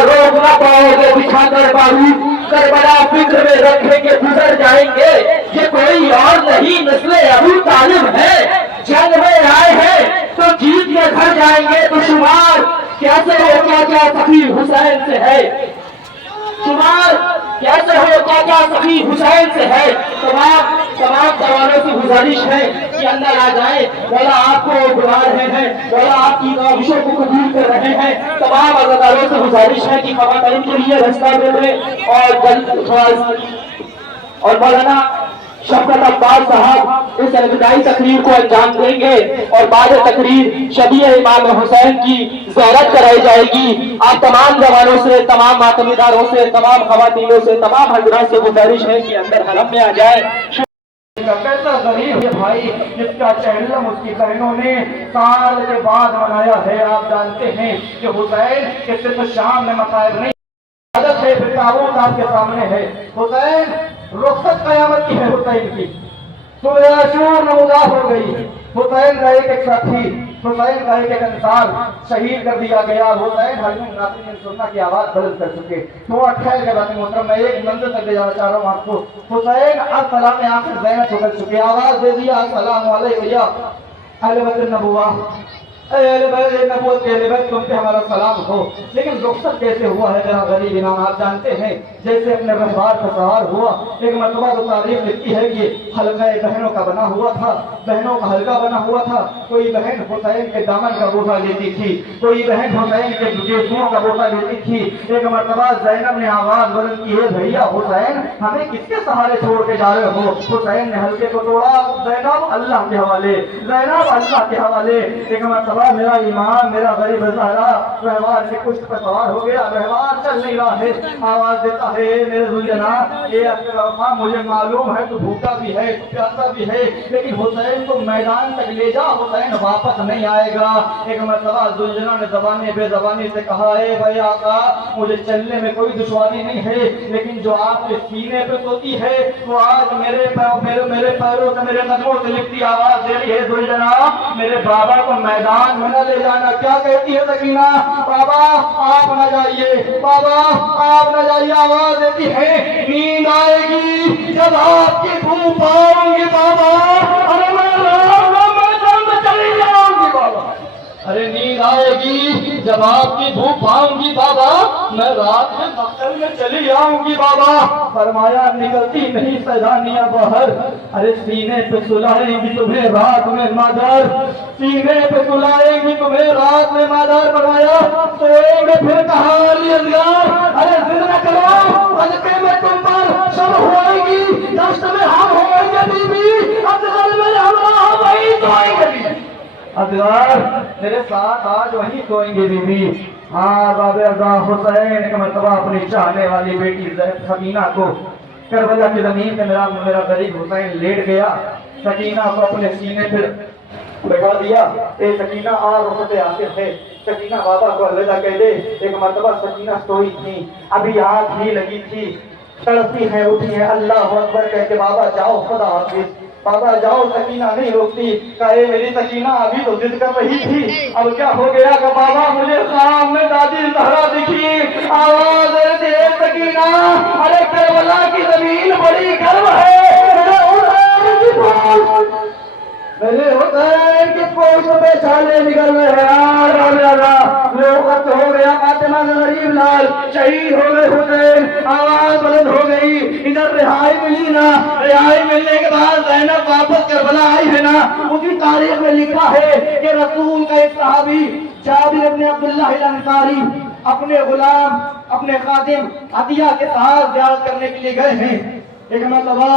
रोक ना पाओगे बिछाकर बारूद, करबला फिक्र में रखेंगे गुजर जाएंगे। ये कोई और नहीं नस्ले अबू तालिब है, जंग में आए हैं तो जीत के घर जाएंगे। तो शुमार कैसे हो क्या क्या सखी हुसैन से है, शुमार कैसे हो क्या क्या सखी हुसैन से है। तमाम जवानों से गुजारिश है कि अंदर आ जाए। मौला आपको बुला रहे हैं, मौला आपकी ख्वाहिशों को कबूल कर रहे हैं। तमाम अज़ादारों से गुजारिश है कि ख़वातीन के लिए रास्ता दे दें और मौलाना शफकत अब्बास साहब इस इब्तिदाई तकरीर को अंजाम देंगे और बाद तकरीर शबीह इमाम हुसैन की ज़ियारत कराई जाएगी। आप तमाम जवानों से, तमाम मातमीदारों से, तमाम ख़वातीनों से, तमाम हज़रात से गुजारिश है कि अंदर हरम में आ जाए। कैसा गरीब है भाई जिसका चहलम उसकी बहनों ने साल के बाद मनाया है। आप जानते हैं कि हुसैन के सिर्फ शाम में मसाइब नहीं, आदत है, फिर ताबूत आपके सामने है। हुसैन रुखसत कयामत की है हुसैन की, तो आशूर नमूदार हो गई। हुसैन का एक साथी, हुसैन का एक इंसान शहीद कर दिया गया। हुसैन हजम नासिर ने सुन्ना की आवाज बुलंद कर चुके। तो अट्ठाईस के बाद मोहतरम मैं एक मंजिल तक ले जाना चाह रहा हूँ आपको। हुसैन अस्सलाम में आंखें ज़ैनब छुकर चुके, आवाज दे दिया अस्सलाम अलैकुम या अहले बैत नबुव्वा, नबूवत के अहले बैत तुम पे हमारा सलाम हो। लेकिन रुखसत कैसे हुआ है मेरा गरीब इमाम, आप जानते हैं जैसे अपने रहबार का सवार हुआ। एक मरतबा तो तारीफ लिखी है कि हल्का बहनों का बना हुआ था, बहनों का हल्का बना हुआ था। कोई बहन हुसैन के दामन का बोझा लेती थी, कोई बहन हुसैन के जुतों का बोझा लेती थी। एक मरतबा ज़ैनब ने आवाज बुलंद की है, भैया हुसैन हमें किसके सहारे छोड़ के जा रहे हो। हुसैन ने हल्के को तोड़ा, ज़ैनब अल्लाह के हवाले, ज़ैनब अल्लाह के हवाले। एक मरतबा मेरा इमाम, मेरा गरीब ज़हरा रहवार से कुछ पर सवार हो गया, रहवार चल नहीं रहा है, आवाज देता है मेरे दुल्हना ये अब्दुल मुझे मालूम है तू भूखा भी है, तू प्यासा भी है, लेकिन हुसैन को मैदान तक ले जा, हुसैन वापस नहीं आएगा। एक मरतबा दुल्हना ने ज़बानी बेज़बानी से कहा है भाई आका मुझे चलने में कोई दुश्वारी नहीं है, लेकिन जो आपके सीने पे सोती है वो आज मेरे पैरों से, मेरे कदमों से लिखती आवाज दे रही है, दुल्हना मेरे बाबा को मैदान में न ले जाना। क्या कहती है सकीना, बाबा आप न जाइए, बाबा आप न जाइए। आवाज देती है नींद आएगी जब आपकी धूप आऊंगी बाबा, अरे मैं चली जाऊंगी बाबा, अरे नींद आएगी जब आपकी धूप आऊंगी बाबा, मैं रात में मक्तल में चली आऊंगी बाबा। फरमाया निकलती नहीं सैलानियां बाहर, अरे सीने पे सुलाएंगी तुम्हें रात में मादर, सीने पे सुलाएंगी तुम्हें रात में मादर। फरमाया सोएंगे फिर कहा अरे फिर न करो हल्के में तुम पर सब होएगी, दस्त में हम होएंगे बीबी, अजगर में हम वही सोएंगे, अजगर मेरे साथ आज वहीं सोएंगे बीबी। हाँ बाबे अज़ा हुसैन एक मरतबा अपनी चाहने वाली बेटी सकीना को करबला की जमीन पे मेरा गरीब हुसैन लेट गया, सकीना को अपने सीने पर बैठा दिया। ए सकीना आ रुकते आते थे, सकीना बाबा को अलविदा कह दे। एक मरतबा सकीना सोई थी, अभी आँख ही लगी थी, तड़पती है, उठी है, अल्लाह अकबर कहते बाबा जाओ खुदा हाफिज, बाबा जाओ। सकीना नहीं रोकती, कहे मेरी सकीना अभी तो जिद कर रही थी, अब क्या हो गया कि बाबा मुझे ख्वाब में दादी ज़हरा दिखी, आवाज दे सकीना अरे करबला की जमीन बड़ी गर्म है, मेरे हुसैन की पोश पे छाले निकल रहे हैं, लोकत हो गया, फातिमा गरीब लाल शहीद हो गए हुसैन। आवाज बुलंद हो गई, इधर रिहाई मिली ना, रिहाई मिलने के बाद ज़ैनब वापस करबला आई है ना, उसी तारीख में लिखा है कि रसूल का एक सहाबी जाबिर इब्न अब्दुल्लाह अल-अंसारी अपने गुलाम, अपने खादिम अतिया के साथ ज़ियारत करने के लिए गए हैं। एक मरतबा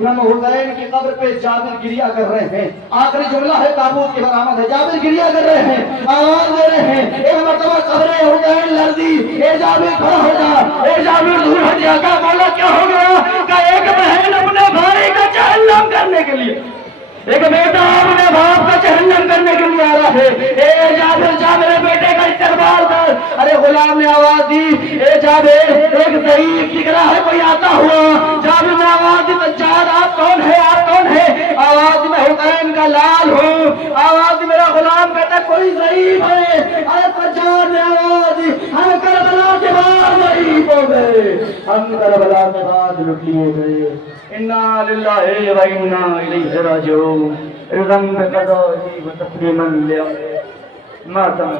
इमाम हुसैन की कब्र पे जाबिर गिरिया कर रहे हैं, आखिरी जुमला है ताबूत की बरामद है, जाबिर गिरिया कर रहे हैं, आवाज दे रहे हैं। एक मरतबा कब्र हुसैन लर्जी, ए जाबिर खड़ा हो जा, ए जाबिर दूर हट जा। क्या बोला क्या हो गया, का एक बहन अपने भाई का चहलम करने के लिए ایک بیٹا اپنے باپ کا جہنم کرنے کے لیے آ رہا ہے. اے جابر جا میرے بیٹے کا استقبال کر. ارے غلام نے آواز دی, اے جابر ایک ضعیف دکھ رہا ہے کوئی آتا ہوا. جابر نے آواز دی, سجاد آپ کون ہے, آپ کون ہے؟ آواز دی, میں حسین کا لال ہوں. آواز دی, میرا غلام کہتا کوئی ضعیف ہے. ارے سجاد نے آواز دی, ہم کربلا کے بعد ضعیف ہو گئے, ہم کربلا کے بعد لٹ لیے گئے. انا للہ و انا الیہ راجعون. رضم بقضائه وتسلیما لامره ما تم.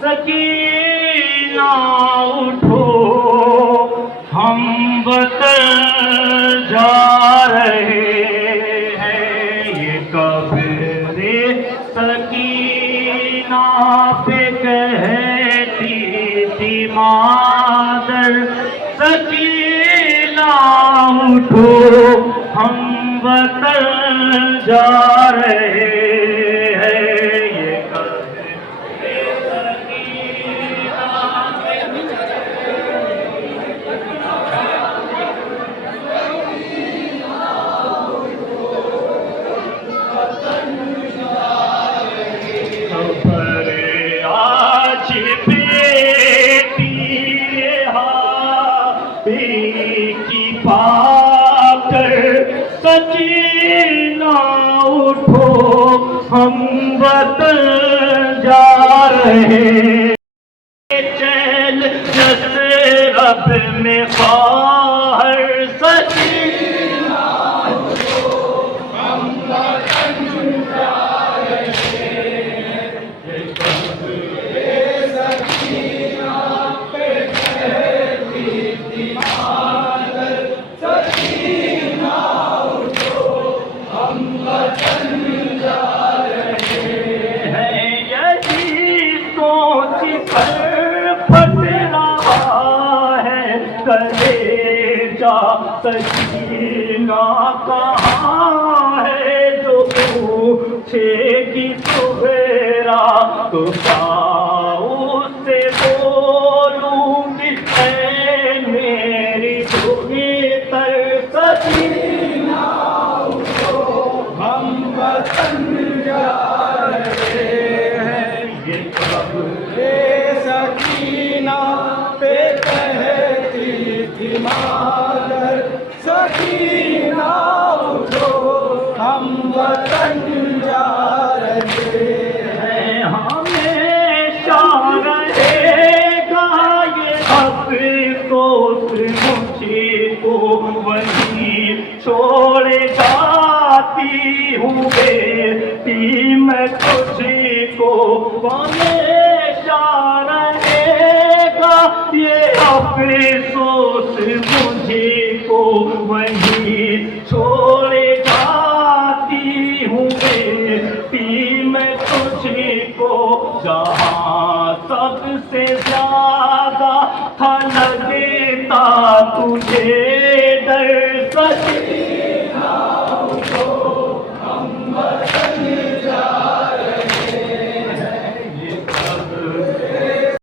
سکینہ اٹھو ہم وطن جا رہے ہیں، یہ قبر سکینہ पे कहती थी मादर सकीना उठो हम वतन जा रहे हैं ये आज बेटी की पाकर सकीना उठो हम वतन जा रहे चैन जैसे रब में ख्वाहर सकीना कलेजा सकीना कहाँ है जो पूछेगी सुबेरा तो क्या उससे बोलूंगी ऐ मेरी भीतर सकीना उठो हम वतन जा रहे हैं ये कब सकीना पे मादर सकीना उठो हम वतन जा रहे हैं हमेशा रहेगा ये अफसोस मुझको वही छोड़ जाती हूँ बेटी मैं तुझको हमेशा रहेगा ये अफसोस मुझे को वही छोड़ जाती हूँ बेटी मैं तुझको जहाँ सबसे ज्यादा था लगता तुझे